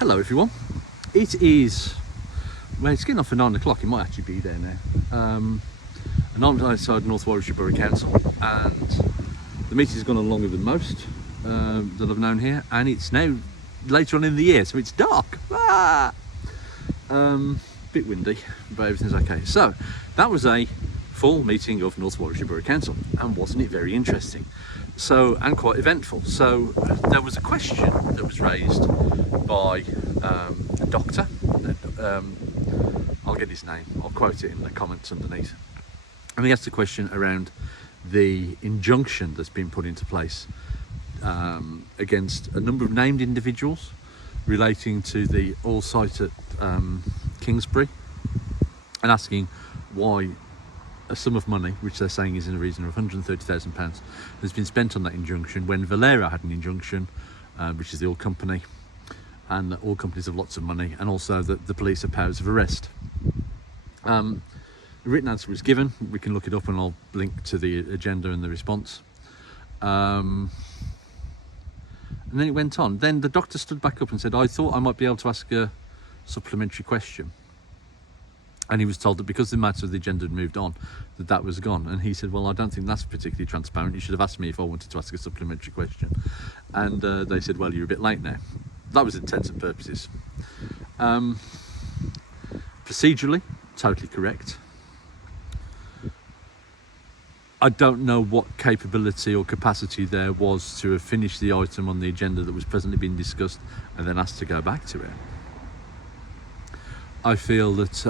Hello everyone. It is, well, it's getting on for 9 o'clock, it might actually be there now. And I'm outside North Warwickshire Borough Council, and the meeting's gone on longer than most that I've known here, and it's now later on in the year, so it's dark. Bit windy, but everything's okay. So that was a full meeting of North Warwickshire Borough Council, and wasn't it very interesting? So, and quite eventful. So there was a question that was raised by a doctor. I'll get his name, I'll quote it in the comments underneath. And he asked a question around the injunction that's been put into place against a number of named individuals relating to the oil site at Kingsbury, and asking why a sum of money, which they're saying is in the region of £130,000, has been spent on that injunction when Valero had an injunction, which is the oil company, and that all companies have lots of money, and also that the police have powers of arrest. The written answer was given. We can look it up, and I'll link to the agenda and the response. And then it went on. Then the doctor stood back up and said, I thought I might be able to ask a supplementary question. And he was told that because the matter of the agenda had moved on, that was gone. And he said, well, I don't think that's particularly transparent. You should have asked me if I wanted to ask a supplementary question. And they said, well, you're a bit late now. That was intents and purposes. Procedurally, totally correct. I don't know what capability or capacity there was to have finished the item on the agenda that was presently being discussed and then asked to go back to it. I feel that,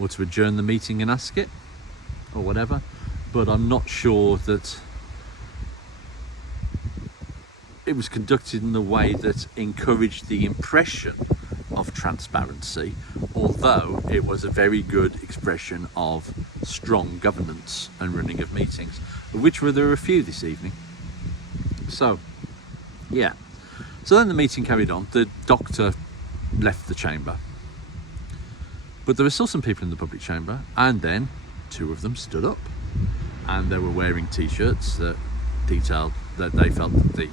or to adjourn the meeting and ask it, or whatever, but I'm not sure that it was conducted in a way that encouraged the impression of transparency, although it was a very good expression of strong governance and running of meetings, of which there were a few this evening. So, yeah. So then the meeting carried on. The doctor left the chamber. But there were still some people in the public chamber, and then two of them stood up, and they were wearing t-shirts that detailed that they felt that the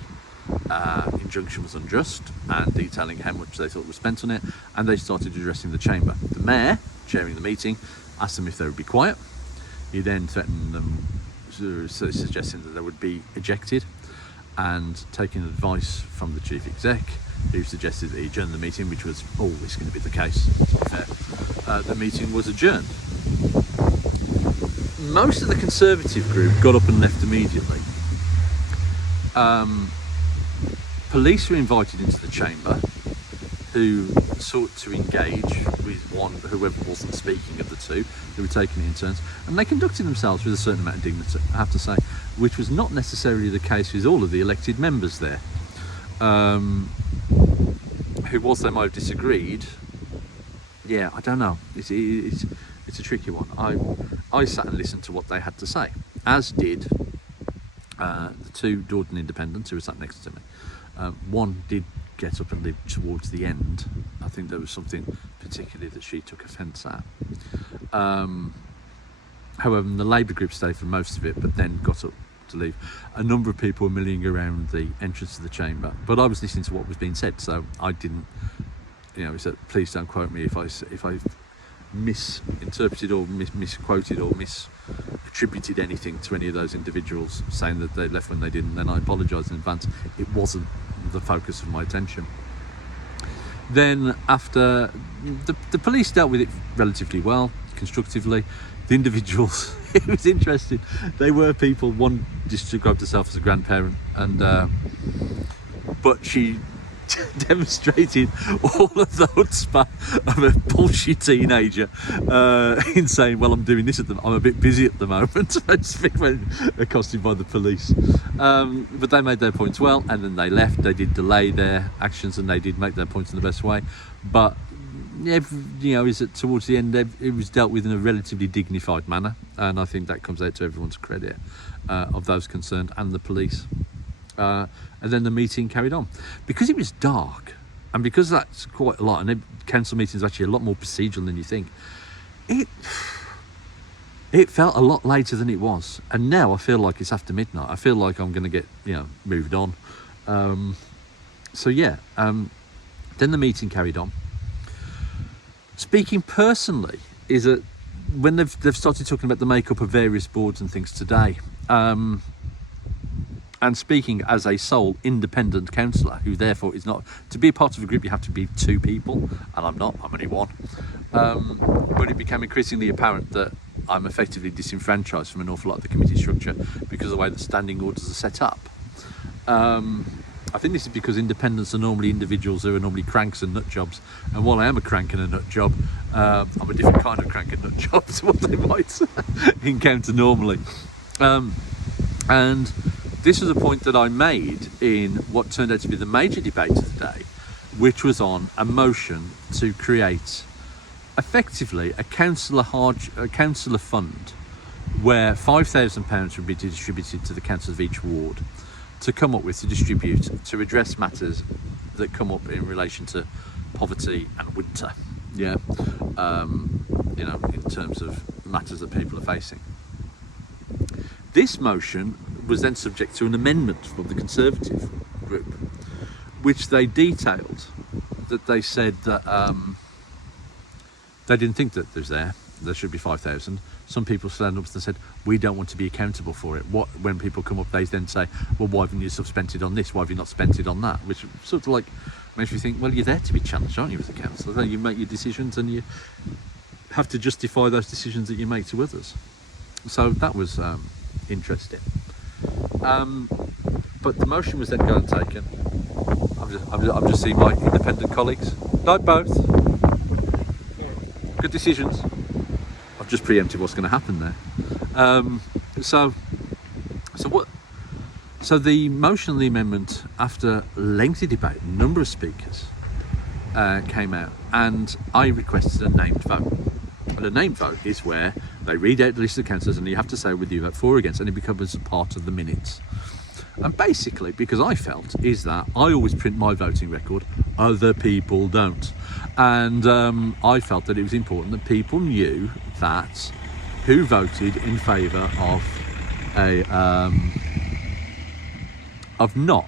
injunction was unjust, and detailing how much they thought was spent on it, and they started addressing the chamber. The mayor, chairing the meeting, asked them if they would be quiet. He then threatened them, suggesting that they would be ejected, and taking advice from the chief exec, who suggested that he adjourn the meeting, which was always going to be the case, to be fair. The meeting was adjourned. Most of the Conservative group got up and left immediately. Police were invited into the chamber, who sought to engage with whoever wasn't speaking of the two, who were taking it in turns, and they conducted themselves with a certain amount of dignity, I have to say, which was not necessarily the case with all of the elected members there. Who was they might have disagreed. Yeah, I don't know. It's a tricky one. I sat and listened to what they had to say, as did the two Dordon independents who were sat next to me. One did get up and leave towards the end. I think there was something particularly that she took offence at. However, the Labour group stayed for most of it, but then got up to leave. A number of people were milling around the entrance to the chamber, but I was listening to what was being said, so I didn't, he said, please don't quote me if I misinterpreted or misquoted or misattributed anything to any of those individuals, saying that they left when they didn't. Then I apologise in advance. It wasn't the focus of my attention. Then after the police dealt with it relatively well, constructively. The individuals, it was interesting. They were people. One described herself as a grandparent, and but she demonstrated all of the chutzpah of a bullshit teenager in saying, well, I'm doing this I'm a bit busy at the moment, when accosted by the police. But they made their points well, and then they left. They did delay their actions, and they did make their points in the best way, but is that towards the end it was dealt with in a relatively dignified manner, and I think that comes out to everyone's credit, of those concerned and the police. And then the meeting carried on. Because it was dark, and because that's quite a lot, and council meetings are actually a lot more procedural than you think, it felt a lot later than it was. And now I feel like it's after midnight. I feel like I'm going to get moved on. So yeah, Then the meeting carried on. Speaking personally is that when they've started talking about the makeup of various boards and things today, and speaking as a sole independent councillor, who therefore is not, to be a part of a group you have to be 2 people, and I'm not, I'm only 1. But it became increasingly apparent that I'm effectively disenfranchised from an awful lot of the committee structure because of the way the standing orders are set up. I think this is because independents are normally individuals who are normally cranks and nut jobs, and while I am a crank and a nut job, I'm a different kind of crank and nut job to what they might encounter normally. And this was a point that I made in what turned out to be the major debate of the day, which was on a motion to create effectively a councillor fund where £5,000 would be distributed to the councillors of each ward to come up with, to distribute, to address matters that come up in relation to poverty and winter, you know, in terms of matters that people are facing. This motion was then subject to an amendment from the Conservative group, which they detailed, that they said that they didn't think that there should be 5,000. Some people stand up and said, we don't want to be accountable for it. When people come up, they then say, well, why haven't you spent it on this? Why have you not spent it on that? Which sort of like makes me think, well, you're there to be challenged, aren't you, as a councillor? You make your decisions and you have to justify those decisions that you make to others. So that was interesting. But the motion was then going and taken. I'm just seeing my independent colleagues. Like both. Good decisions. I've just preempted what's going to happen there. So the motion and the amendment, after lengthy debate, a number of speakers came out, and I requested a named vote. And a named vote is where they read out the list of councillors and you have to say whether you vote for or against, and it becomes a part of the minutes. And basically, because I felt, is that I always print my voting record, other people don't. And I felt that it was important that people knew that who voted in favour of not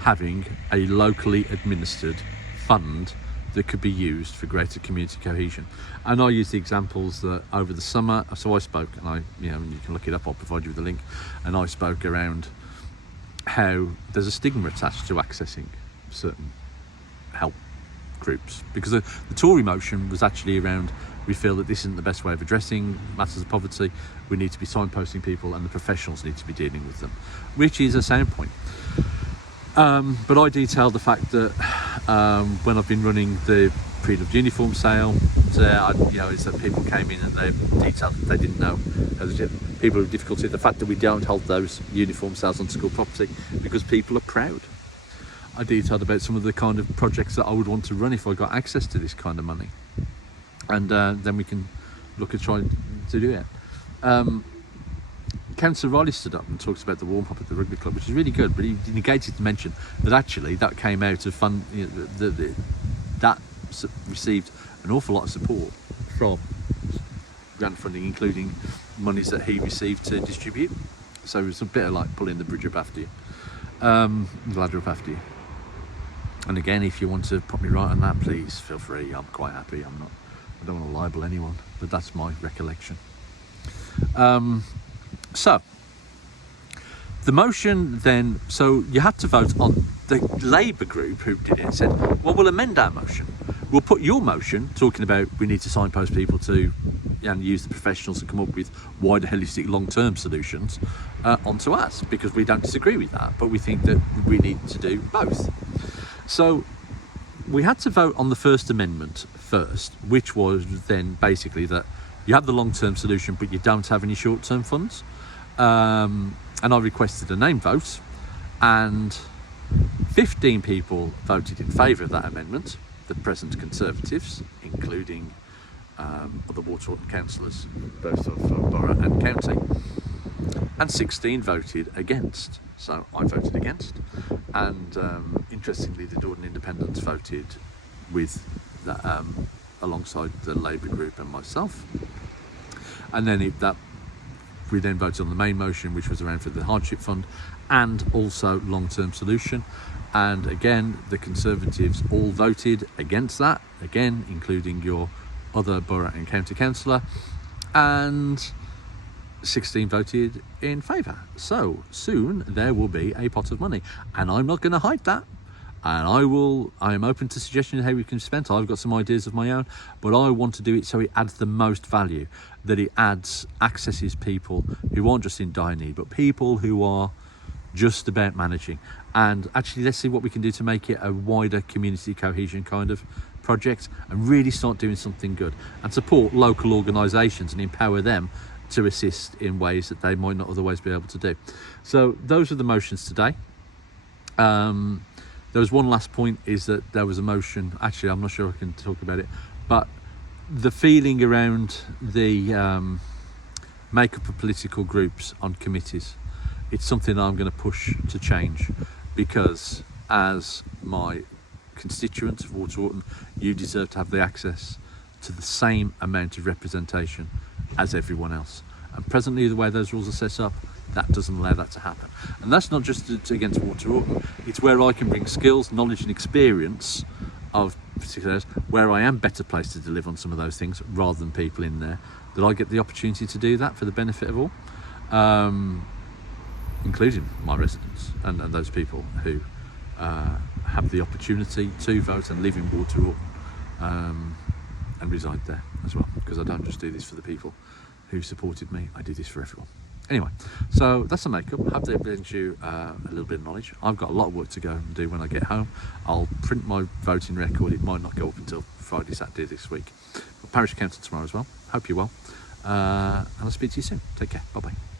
having a locally administered fund that could be used for greater community cohesion. And I used the examples that over the summer, so I spoke, and you can look it up, I'll provide you with the link, and I spoke around how there's a stigma attached to accessing certain help groups, because the Tory motion was actually around, we feel that this isn't the best way of addressing matters of poverty, we need to be signposting people and the professionals need to be dealing with them, which is a sound point. But I detailed the fact that when I've been running the pre-loved uniform sale, is that people came in and they detailed that they didn't know, people with difficulty, the fact that we don't hold those uniform sales on school property because people are proud. I detailed about some of the kind of projects that I would want to run if I got access to this kind of money, and then we can look at trying to do it. Councillor Riley stood up and talks about the warm up at the rugby club, which is really good, but he negated to mention that actually that came out of fund, that received an awful lot of support from grant funding, including monies that he received to distribute. So it was a bit of like pulling the bridge up after you, the ladder up after you. And again, if you want to put me right on that, please feel free. I'm quite happy. I don't want to libel anyone, but that's my recollection. So the motion then, so you had to vote on, the Labour group who did it said, well, we'll amend our motion. We'll put your motion talking about we need to signpost people to and use the professionals to come up with wider holistic long-term solutions onto us, because we don't disagree with that, but we think that we need to do both. So we had to vote on the First Amendment first, which was then basically that you have the long-term solution but you don't have any short-term funds. And I requested a name vote, and 15 people voted in favour of that amendment, the present Conservatives, including other Waterford councillors, both of Borough and County, and 16 voted against. So I voted against, and interestingly the Dordon Independents voted with alongside the Labour group and myself, and then that We then voted on the main motion, which was around for the hardship fund and also long-term solution. And again, the Conservatives all voted against that, again, including your other borough and county councillor, and 16 voted in favour. So soon there will be a pot of money, and I'm not going to hide that. And I am open to suggestions how we can spend. I've got some ideas of my own, but I want to do it so it adds the most value, that it accesses people who aren't just in dire need, but people who are just about managing. And actually, let's see what we can do to make it a wider community cohesion kind of project, and really start doing something good and support local organisations and empower them to assist in ways that they might not otherwise be able to do. So those are the motions today. There was one last point, is that there was a motion, actually I'm not sure I can talk about it, but the feeling around the makeup of political groups on committees, it's something I'm going to push to change, because as my constituents of Waterwalton, you deserve to have the access to the same amount of representation as everyone else. And presently, the way those rules are set up, that doesn't allow that to happen. And that's not just against Waterwalton, it's where I can bring skills, knowledge and experience of particular areas where I am better placed to deliver on some of those things rather than people in there, that I get the opportunity to do that for the benefit of all, including my residents and those people who have the opportunity to vote and live in Waterwalton and reside there as well, because I don't just do this for the people who supported me, I do this for everyone. Anyway, so that's the makeup. I hope that brings you a little bit of knowledge. I've got a lot of work to go and do when I get home. I'll print my voting record. It might not go up until Friday, Saturday this week. But parish council tomorrow as well. Hope you're well. And I'll speak to you soon. Take care. Bye-bye.